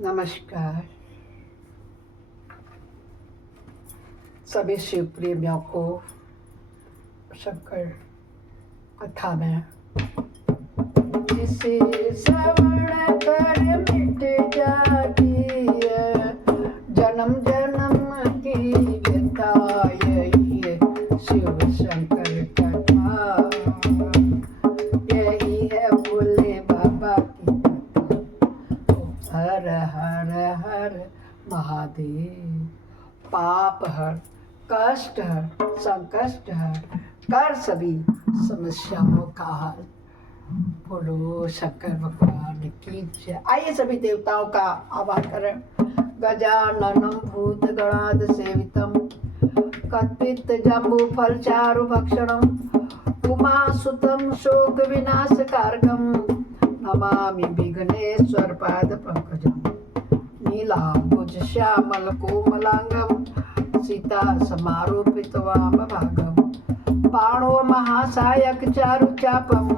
नमस्कार सभी शिव प्रेमियों को शंकर कथा में जिसे श्रवण कर मिट जाती है जन्म जन्म की व्यथा, यही है शिव शंकर कथा, यही है भोले बाबा की कथा। हर हर हर महादेव। पाप हर, कष्ट हर, संकष्ट हर, कर सभी समस्याओं का हल। बोलो शंकर भगवान की जय। आइए सभी देवताओं का आवाहन करें। गजाननं भूत गणाद सेवितम कल्पित जम्बू फल चारु भक्षणम उमासुतम शोक विनाश कारकम नमामि विघ्नेश्वर पाद पंकजम नीलांबुज श्यामल कोमलांगम सीता समारोपित वाम भागम पाणो महासायक चारु चापम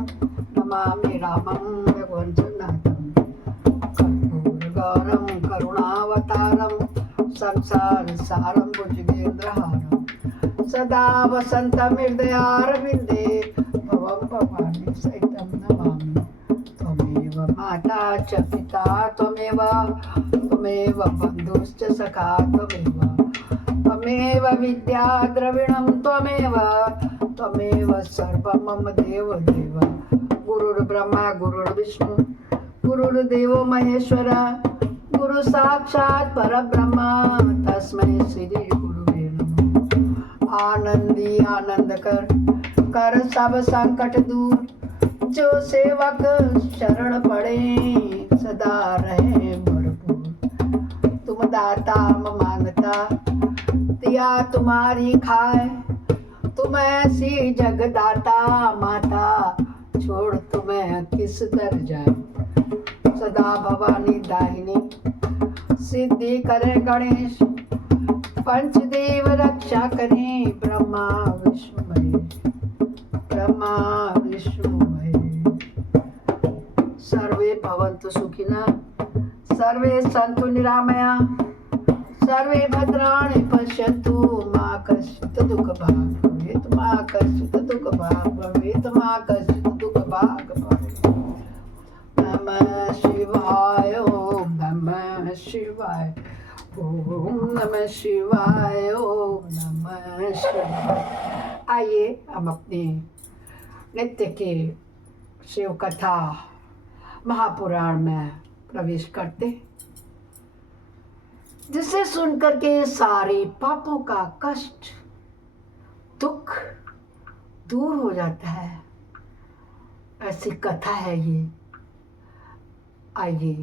नमामि रामं रघुवंशनाथम कर्पूर गौरम करुणावतारम संसार सारम भुजगेन्द्रहारम सदा वसंतम हृदयारविंदे भवं भवानी सहितं नमामि। त्वमेव माता च पिता त्वमेव बन्धुश्च सखा त्वमेव विद्या द्रविणं त्वमेव सर्वं मम देव देव। गुरुर्ब्रह्मा गुरुर्विष्णु गुरुर्देवो महेश्वर गुरु साक्षात् परब्रह्म तस्मै श्री गुरुवे नमः। आनंदी आनंद कर सब संकट दूर, जो सेवक शरण पड़े सदा रहे भरपूर। तुम दाता मांगता दिया तुम्हारी खाए, तुम ऐसी जगदाता माता छोड़ तुम्हें किस दर जाए। सदा भवानी दाहिनी सिद्धि करे गणेश, पंचदेव रक्षा करें ब्रह्मा विष्णु महेश, ब्रह्मा विष्णु महेश। सर्वे भवन्तु सुखिनः सर्वे सन्तु निरामया सर्वे भद्राणि पश्यन्तु मा कश्चित् दुःखभाग् भवेत्, मा कश्चित् दुःखभाग् भवेत्, मा कश्चित् दुःखभाग् भवेत्। नमः शिवाय ओम नमः शिवाय ओम नमः शिवाय ओम नमः शिवाय। आइए हम अपने नित्य के शिव कथा महापुराण में प्रवेश करते, जिसे सुनकर के सारे पापों का कष्ट दुख दूर हो जाता है। ऐसी कथा है ये। आइए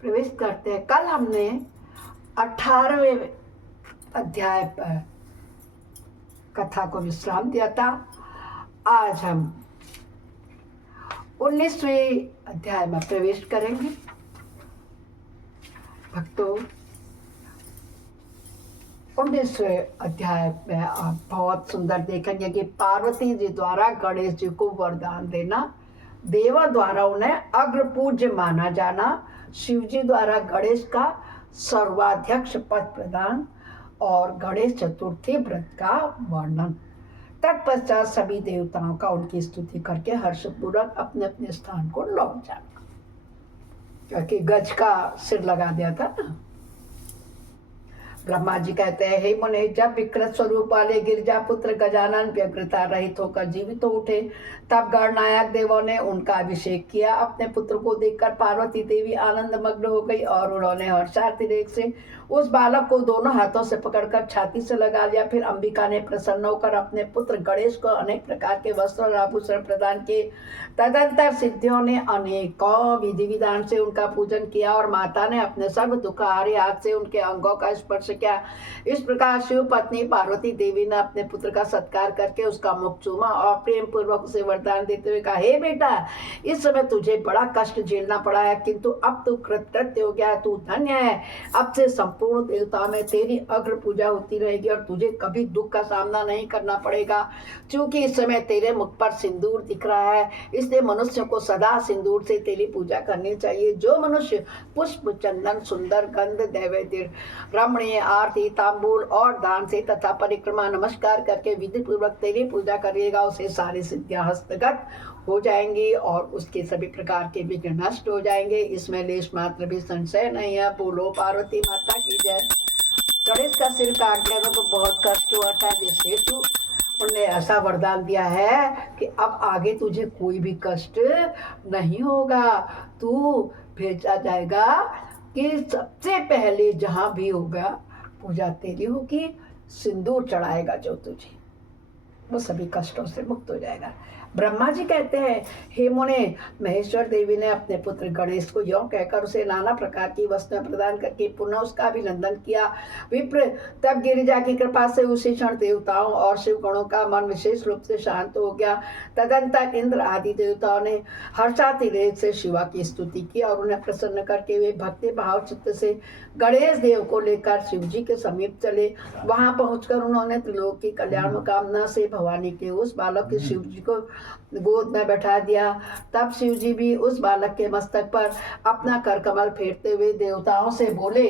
प्रवेश करते हैं। कल हमने 18वें अध्याय पर कथा को विश्राम दिया था। आज हम 19वें अध्याय में प्रवेश करेंगे। भक्तों, 19वें अध्याय में आप बहुत सुंदर देखेंगे कि पार्वती जी द्वारा गणेश जी को वरदान देना, देवा द्वारा उन्हें अग्र पूज्य माना जाना, शिव जी द्वारा गणेश का सर्वाध्यक्ष पद प्रदान और गणेश चतुर्थी व्रत का वर्णन। तत्पश्चात सभी देवताओं का उनकी स्तुति करके हर्षपूर्वक अपने अपने स्थान को लौट जाना, क्योंकि गज का सिर लगा दिया था ना। ब्रह्मा जी कहते हैं, हे मुने, जब विकृत स्वरूप वाले गिरजा पुत्र गजानन व्यग्रता रहित होकर जीवित तो उठे, तब गणनायक देवों ने उनका अभिषेक किया। अपने पुत्र को देखकर पार्वती देवी आनंद मग्न हो गई और उन्होंने हर्षातिरेक से उस बालक को दोनों हाथों से पकड़कर छाती से लगा लिया। फिर अंबिका ने प्रसन्न होकर अपने पुत्र गणेश को अनेक प्रकार के वस्त्र और आभूषण प्रदान किए। तदंतर सिद्धियों ने अनेकों विधि विधान से उनका पूजन किया और माता ने अपने सर्व दुखाहारी हाथ से उनके अंगों का स्पर्श क्या। इस प्रकार शिव पत्नी पार्वती देवी ने अपने पुत्र का सत्कार करके उसका मुख चूमा और प्रेम पूर्वक उसे वरदान देते हुए कहा, हे बेटा, इस समय तुझे बड़ा कष्ट झेलना पड़ा है, किंतु अब तू कृतकृत्य हो गया, तू धन्य है। अब से संपूर्ण देवताओं में तेरी अग्र पूजा होती रहेगी और तुझे कभी दुख का सामना नहीं करना पड़ेगा। क्योंकि इस समय तेरे मुख पर सिंदूर दिख रहा है, इसलिए मनुष्यों को सदा सिंदूर से तेरी पूजा करनी चाहिए। जो मनुष्य पुष्प, चंदन, सुंदर गंध, नैवेद्य, रमणीय आरती, तांबूल और दान से तथा परिक्रमा नमस्कार करके विधि पूर्वक तेरी पूजा करेगा, उसे सारी सिद्धियां हस्तगत हो जाएंगी और उसके सभी प्रकार के विघ्न नष्ट हो जाएंगे। इसमें लेश मात्र भी संशय नहीं है। बोलो पार्वती माता की जय। गणेश का सिर काट दिया तो बहुत कष्ट हुआ था, जिस हेतु उन्होंने ऐसा वरदान दिया है कि अब आगे तुझे कोई भी कष्ट नहीं होगा। तू भेजा जाएगा कि सबसे पहले जहाँ भी होगा पूजा तेरी होगी, सिंदूर चढ़ाएगा जो तुझे, वो सभी कष्टों से मुक्त हो जाएगा। ब्रह्मा जी कहते हैं, हे मुने, महेश्वर देवी ने अपने पुत्र गणेश को यों कहकर उसे नाना प्रकार की वस्तुएं प्रदान करके पुनः उसका अभिनंदन किया। विप्र तब गिरिजा की कृपा से उसी क्षण देवताओं और शिव गणों का मन विशेष रूप से शांत हो गया। तदंतर इंद्र आदि देवताओं ने हर्षातिरेक से शिवा की स्तुति की और उन्हें प्रसन्न करके वे भक्ति भाव चित्त से गणेश देव को लेकर शिव जी के समीप चले। वहां पहुंचकर उन्होंने त्रिलोक की कल्याण कामना से भवानी के उस बालक के शिव जी को गोद में बैठा दिया। तब शिव जी भी उस बालक के मस्तक पर अपना कर कमल फेरते हुए देवताओं से बोले,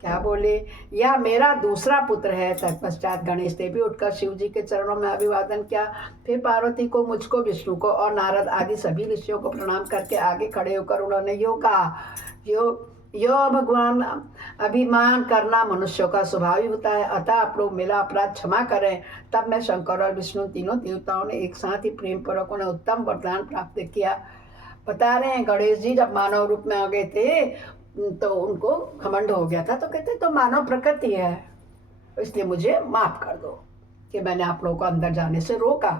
क्या बोले, यह मेरा दूसरा पुत्र है। तत्पश्चात गणेश देव भी उठकर शिव जी के चरणों में अभिवादन किया। फिर पार्वती को, मुझको, विष्णु को और नारद आदि सभी ऋषियों को प्रणाम करके आगे खड़े होकर उन्होंने यो कहा, यो भगवान, अभिमान करना मनुष्यों का स्वभाव ही होता है, अतः आप लोग मेरा अपराध क्षमा करें। तब मैं शंकर और विष्णु तीनों देवताओं ने एक साथ ही प्रेम पूर्वक उन्हें उत्तम वरदान प्राप्त किया। बता रहे हैं गणेश जी जब मानव रूप में आ गए थे तो उनको घमंड हो गया था, तो कहते तो मानव प्रकृति है, इसलिए मुझे माफ कर दो कि मैंने आप लोगों को अंदर जाने से रोका।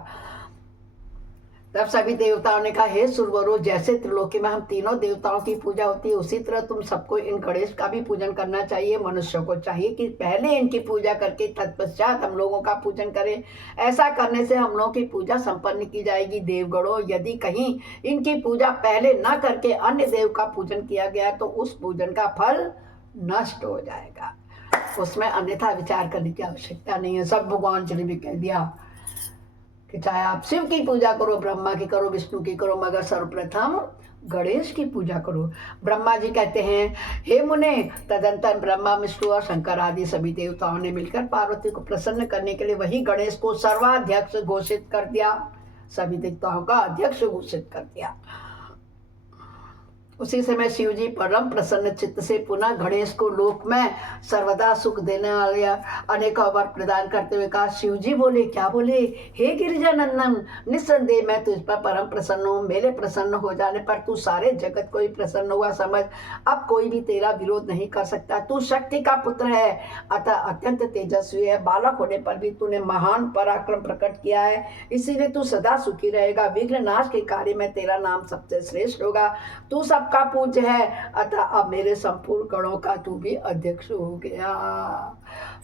तब सभी देवताओं ने कहा, हे सुरवरो, जैसे त्रिलोकी में हम तीनों देवताओं की पूजा होती है उसी तरह तुम सबको इन गणेश का भी पूजन करना चाहिए। मनुष्यों को चाहिए कि पहले इनकी पूजा करके तत्पश्चात हम लोगों का पूजन करें। ऐसा करने से हम लोगों की पूजा संपन्न की जाएगी। देवगणों, यदि कहीं इनकी पूजा पहले न करके अन्य देव का पूजन किया गया तो उस पूजन का फल नष्ट हो जाएगा, उसमें अन्यथा विचार करने की आवश्यकता नहीं है। सब भगवान जी ने भी कह दिया कि चाहे आप शिव की पूजा करो, ब्रह्मा की करो, विष्णु की करो, मगर सर्वप्रथम गणेश की पूजा करो। ब्रह्मा जी कहते हैं, हे मुने, तदंतर ब्रह्मा, विष्णु और शंकर आदि सभी देवताओं ने मिलकर पार्वती को प्रसन्न करने के लिए वही गणेश को सर्वाध्यक्ष घोषित कर दिया, सभी देवताओं का अध्यक्ष घोषित कर दिया। उसी समय शिव जी परम प्रसन्न चित्त से पुनः गणेश को लोक में सर्वदा सुख देने वाले अनेकों वर प्रदान करते हुए कहा। शिव जी बोले, क्या बोले, हे गिरिजा नंदन, निस्संदेह मैं तुझ पर परम प्रसन्न हूँ। मेरे प्रसन्न हो जाने पर तू सारे जगत को ही प्रसन्न हुआ समझ। अब कोई भी तेरा विरोध नहीं कर सकता। तू शक्ति का पुत्र है, अतः अत्यंत तेजस्वी है। बालक होने पर भी तूने महान पराक्रम प्रकट किया है, इसीलिए तू सदा सुखी रहेगा। विघ्न नाश के कार्य में तेरा नाम सबसे श्रेष्ठ होगा। तू सबका पूज्य है, अतः अब मेरे संपूर्ण गणों का तू भी अध्यक्ष हो गया।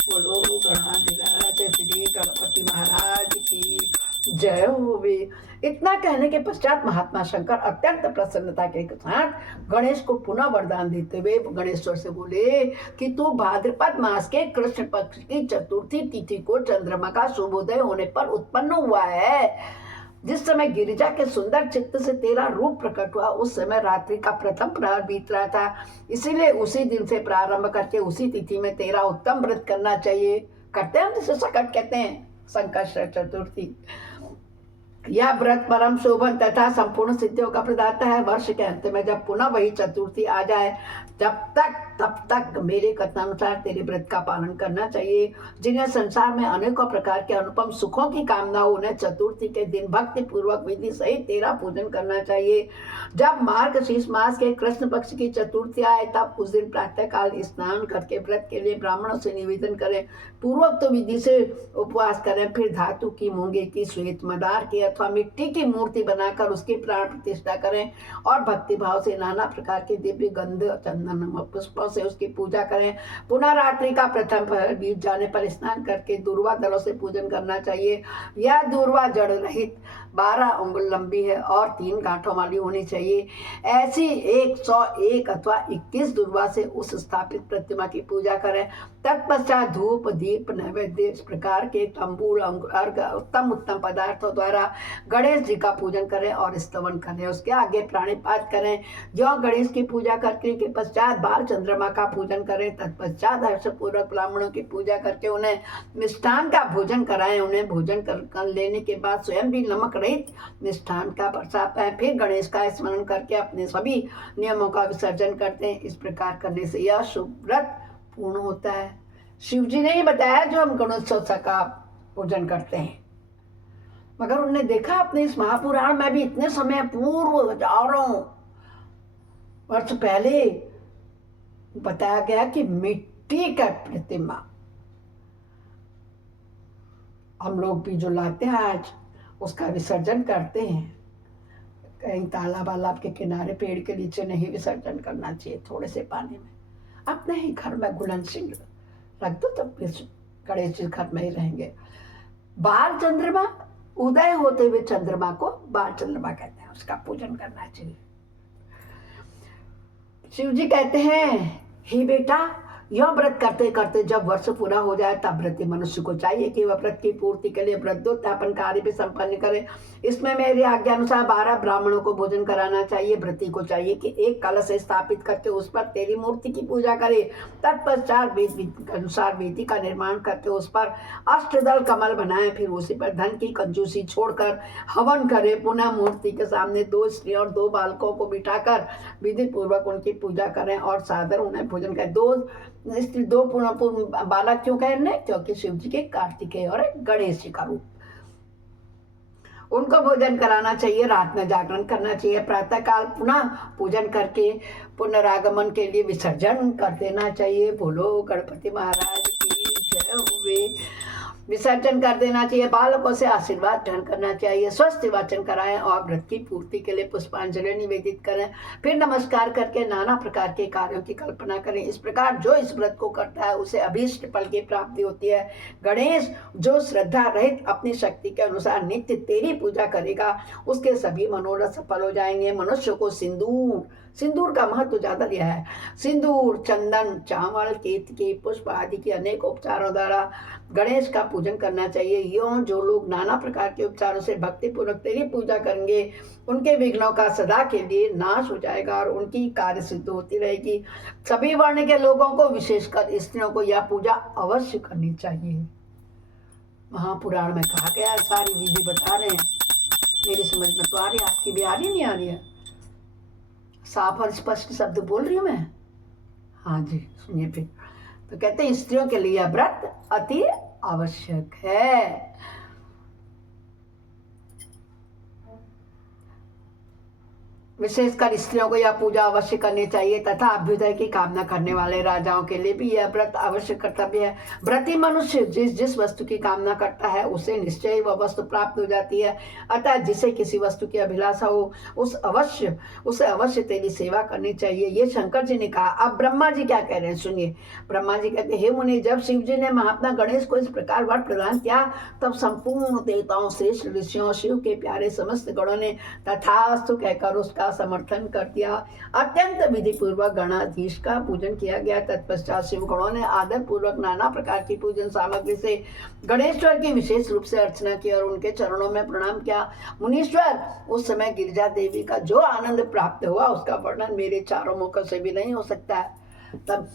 बोलो गणाधिराज श्री गणपति महाराज की जय होवे। इतना कहने के पश्चात महात्मा शंकर अत्यंत प्रसन्नता के साथ गणेश को पुनः वरदान देते हुए गणेश्वर से बोले कि तू भाद्रपद मास के कृष्ण पक्ष की चतुर्थी तिथि को चंद्रमा का शुभोदय होने पर उत्पन्न हुआ है। जिस समय गिरिजा के सुंदर चित्त से तेरा रूप प्रकट हुआ, उस समय रात्रि का प्रथम प्रहर बीत रहा था, इसीलिए उसी दिन से प्रारंभ करके उसी तिथि में तेरा उत्तम व्रत करना चाहिए। करते हैं जिसे सकट कहते हैं, संकट चतुर्थी। यह व्रत परम शोभन तथा संपूर्ण सिद्धियों का प्रदाता है। वर्ष के अंत में जब पुनः वही चतुर्थी आ जाए तब तक मेरे कथनानुसार तेरे व्रत का पालन करना चाहिए। जिन्हें संसार में अनेकों प्रकार के अनुपम सुखों की कामना हो, उन्हें चतुर्थी के दिन भक्ति पूर्वक विधि सहित तेरा पूजन करना चाहिए। जब मार्गशीर्ष मास के कृष्ण पक्ष की चतुर्थी आए तब उस दिन प्रातः काल स्नान करके व्रत के लिए ब्राह्मणों से निवेदन करें। पूर्वोक्त विधि से उपवास करें, फिर धातु की, मूंगे की, श्वेत, मदार की अथवा मिट्टी की मूर्ति बनाकर उसकी प्राण प्रतिष्ठा करें और भक्ति भाव से नाना प्रकार के दिव्य गंध चंदन पुष्पों से उसकी पूजा करें। पुनः रात्रि का प्रथम पहर बीत जाने पर स्नान करके दूर्वा दलों से पूजन करना चाहिए। यह दूर्वा जड़ रहित 12 अंगुल लंबी है और 3 गांठों वाली होनी चाहिए। ऐसी 101 अथवा 21 दूर्वा से उस स्थापित प्रतिमा की पूजा करें। तत्पश्चात धूप दीप नैवेद्य इस प्रकार के तंबूल उत्तम उत्तम पदार्थों द्वारा गणेश जी का पूजन करें और स्तवन करें। उसके आगे प्राणिपात करें। जो गणेश की पूजा करने के पश्चात बाल चंद्रमा का पूजन करें। तत्पश्चात हर्षपूर्वक ब्राह्मणों की पूजा करके उन्हें मिष्ठान का भोजन कराएं। उन्हें भोजन कर लेने के बाद स्वयं भी नमक रहित मिष्ठान का प्रसाद पाएं। फिर गणेश का स्मरण करके अपने सभी नियमों का विसर्जन करते हैं। इस प्रकार करने से यह शुभ व्रत पूर्ण होता है। शिव जी ने ही बताया जो हम गणेशोत्सव का पूजन करते हैं, मगर उन्होंने देखा अपने इस महापुराण में भी इतने समय पूर्व हजारों वर्ष पहले बताया गया कि मिट्टी का प्रतिमा हम लोग भी जो लाते हैं आज उसका विसर्जन करते हैं। कहीं तालाब वालाब के किनारे पेड़ के नीचे नहीं विसर्जन करना चाहिए, थोड़े से पानी में अपने ही घर में घुलनशील रख दो, तब गणेश जी घर में ही रहेंगे। बाल चंद्रमा, उदय होते हुए चंद्रमा को बाल चंद्रमा कहते हैं, उसका पूजन करना चाहिए। शिव जी कहते हैं, हे बेटा, यह व्रत करते करते जब वर्ष पूरा हो जाए तब व्रती मनुष्य को चाहिए कि वह व्रत की पूर्ति के लिए व्रतोत्थापन कार्य भी संपन्न करे। इसमें मेरी आज्ञा अनुसार 12 ब्राह्मणों को भोजन कराना चाहिए। व्रती को चाहिए कि एक कलश स्थापित करके उस पर तेरी मूर्ति की पूजा करे। तत्पश्चात वेद अनुसार वेदी का निर्माण करके उस पर अष्टदल कमल बनाए, फिर उसी पर धन की कंजूसी छोड़कर हवन करे। पुनः मूर्ति के सामने 2 स्त्री और 2 बालकों को बिठाकर विधि पूर्वक उनकी पूजा करें और सादर उन्हें भोजन करें। 2 बालक क्यों कह रहे हैं? क्योंकि शिव जी के कार्तिकेय और गणेश जी का रूप। उनको भोजन कराना चाहिए। रात में जागरण करना चाहिए। प्रातः काल पुनः पूजन करके पुनरागमन के लिए विसर्जन कर देना चाहिए। बोलो गणपति महाराज की जय हुए। विसर्जन कर देना चाहिए। बालकों से आशीर्वाद ग्रहण करना चाहिए। स्वस्थ वाचन कराएं और व्रत की पूर्ति के लिए पुष्पांजलि निवेदित करें। फिर नमस्कार करके नाना प्रकार के कार्यों की कल्पना करें। इस प्रकार जो इस व्रत को करता है उसे अभीष्ट फल की प्राप्ति होती है। गणेश जो श्रद्धा रहित अपनी शक्ति के अनुसार नित्य तेरी पूजा करेगा उसके सभी मनोरथ सफल हो जाएंगे। मनुष्य को सिंदूर का महत्व ज्यादा दिया है। सिंदूर, चंदन, चावल, केतकी, पुष्प आदि के अनेक उपचारों द्वारा गणेश का पूजन करना चाहिए। यूं जो लोग नाना प्रकार के उपचारों से भक्ति पूर्वक तेरी पूजा करेंगे उनके विघ्नों का सदा के लिए नाश हो जाएगा और उनकी कार्य सिद्ध होती रहेगी। सभी वर्ण के लोगों को, विशेषकर स्त्रियों को यह पूजा अवश्य करनी चाहिए। महापुराण में कहा गया है, सारी विधि बता रहे हैं। मेरी समझ में तो आ रही है, आपकी भी आ रही नहीं आ रही है? साफ और स्पष्ट शब्द बोल रही हूँ मैं? हाँ जी, सुनिए फिर। तो कहते हैं स्त्रियों के लिए व्रत अति आवश्यक है। विशेषकर स्त्रियों को यह पूजा अवश्य करनी चाहिए तथा अभ्युदय की कामना करने वाले राजाओं के लिए भी यह व्रत अवश्य कर्तव्य है। व्रती मनुष्य जिस वस्तु की कामना करता है उसे निश्चय वह वस्तु प्राप्त हो जाती है। अतः जिसे किसी वस्तु की अभिलाषा हो उसे अवश्य तेरी सेवा करनी चाहिए। ये शंकर जी ने कहा। अब ब्रह्मा जी क्या कह रहे हैं सुनिए। ब्रह्मा जी कहते हैं, हे मुनि, जब शिव जी ने महात्मा गणेश को इस प्रकार वर प्रदान किया तब संपूर्ण देवताओं, श्रेष्ठ ऋषियों, शिव के प्यारे समस्त गणों ने तथास्तु कहकर उसका समर्थन कर दिया। अत्यंत विधि पूर्वक गणाधीश का पूजन किया गया। तत्पश्चात शिव गणों ने आदर पूर्वक नाना प्रकार की पूजन सामग्री से गणेश्वर की विशेष रूप से अर्चना की और उनके चरणों में प्रणाम किया। मुनीश्वर, उस समय गिरिजा देवी का जो आनंद प्राप्त हुआ उसका वर्णन मेरे चारों मुखों से भी नहीं हो सकता है। तब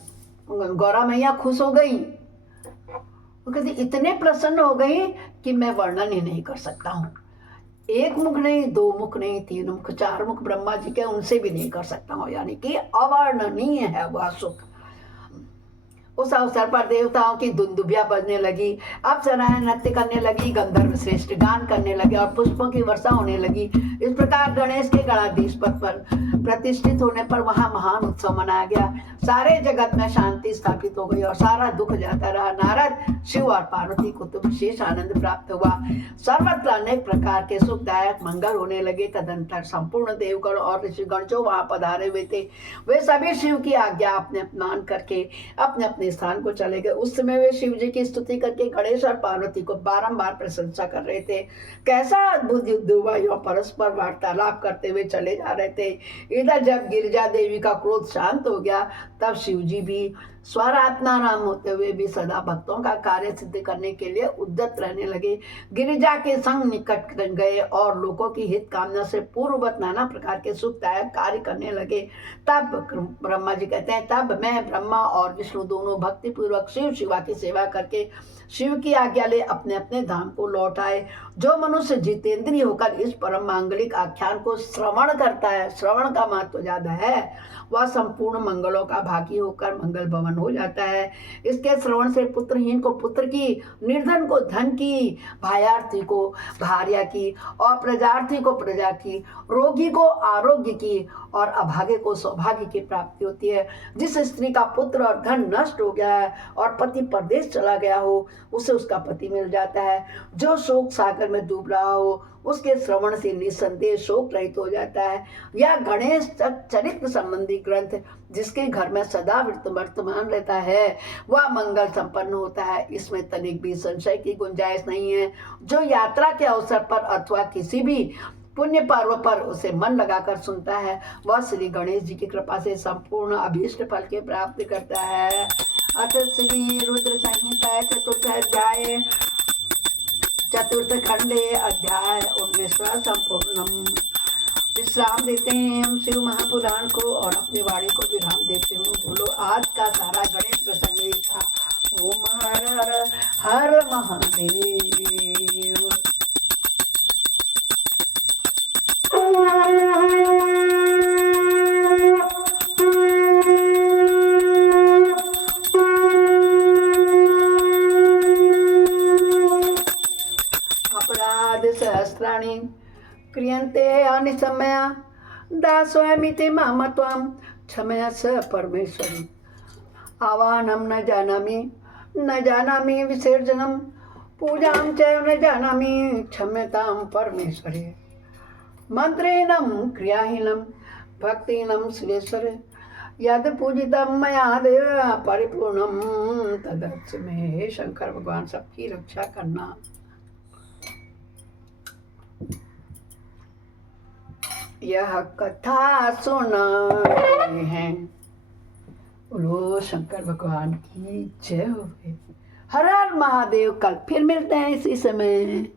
गौरा मैया खुश हो गई। वो कहती, इतने प्रसन्न हो गई कि मैं वर्णन ही नहीं कर सकता हूँ। 1 मुख नहीं, 2 मुख नहीं, 3 मुख, 4 मुख ब्रह्मा जी के, उनसे भी नहीं कर सकता हूँ। यानी कि अवर्णनीय है वह सुख। उस अवसर पर देवताओं की दुंदुभिया बजने लगी, अप्सराएं नृत्य करने लगी, गंधर्व श्रेष्ठ गान करने लगे और पुष्पों की वर्षा होने लगी। इस प्रकार गणेश के गणाधीश पद पर प्रतिष्ठित होने पर वहां महान उत्सव मनाया गया। सारे जगत में शांति स्थापित हो गई और सारा दुख जाता रहा। नारद, शिव और पार्वती को तो विशेष आनंद प्राप्त हुआ। सर्वत्र अनेक प्रकार के सुखदायक मंगल होने लगे। तदंतर संपूर्ण देवगण और ऋषिगण जो वहां पधारे हुए थे, वे सभी शिव की आज्ञा अपने मान करके अपने अपने स्थान को चले गए। उस समय वे शिव जी की स्तुति करके गणेश और पार्वती को बारंबार प्रशंसा कर रहे थे। कैसा अद्भुत युद्ध हुआ, यह परस्पर वार्तालाप करते हुए चले जा रहे थे। इधर जब गिरिजा देवी का क्रोध शांत हो गया, तब शिव जी भी स्वरात्माराम होते हुए भी सदा भक्तों का कार्य सिद्ध करने के लिए उद्यत रहने लगे। गिरिजा के संग निकट गए और लोगों की हित कामना से पूर्ववत नाना प्रकार के सुखदायक कार्य करने लगे। तब ब्रह्मा जी कहते हैं, तब मैं ब्रह्मा और विष्णु दोनों भक्ति पूर्वक शिव शिवा की सेवा करके शिव की आज्ञा ले अपने अपने धाम को लौट आए। जो मनुष्य जितेंद्रिय होकर इस परम मांगलिक आख्यान को श्रवण करता है, श्रवण का महत्व ज्यादा है, वह संपूर्ण मंगलों का भागी होकर मंगल भवन हो जाता है। इसके श्रवण से पुत्रहीन को पुत्र की, निर्धन को धन की, भायार्थी को भार्या की और प्रजार्थी को प्रजा की, रोगी को आरोग्य की और अभागे को सौभाग्य की प्राप्ति होती है। जिस स्त्री का पुत्र और धन नष्ट हो गया है और पति परदेश चला गया हो, उसे उसका पति मिल जाता है। जो शोक सागर में डूब रहा हो, उसके श्रवण से निसंदेह शोक रहित हो जाता है। यह गणेश चरित्र संबंधी ग्रंथ जिसके घर में सदा वर्तमान रहता है, वह मंगल संपन्न होता है। इसमें तनिक भी संशय की गुंजाइश नहीं है। जो यात्रा के अवसर पर अथवा किसी भी पुण्य पर्व पर उसे मन लगाकर सुनता है, वह श्री गणेश जी की कृपा से संपूर्ण अभीष्ट फल के प्राप्त करता है। अथ श्री रुद्र संहिता चतुर्थ अध्याय चतुर्थ खंडे अध्याय 19वां संपूर्णम। विश्राम देते हैं हम शिव महापुराण को और अपनी वाणी को विराम देते हूँ। बोलो, आज का सारा गणेश प्रसंग ही था। ओम हर हर हर महादेव। अपराध सहस्राणि क्रियन्ते अनिशमया दास्वामिति माम त्वां क्षमया स परमेश्वरी। आवाहनं न जानामि विसर्जनं पूजां च न जानामि क्षम्यतां परमेश्वरी। मंत्रेणं क्रियाहीनं भक्तिहीनं सुरेश्वर यद पूजितं मया देव परिपूर्णं तदस्य में। शंकर भगवान सबकी रक्षा करना। यह कथा सुनाते हैं। बोलो शंकर भगवान की जय हो। हर हर महादेव। कल फिर मिलते हैं इसी समय।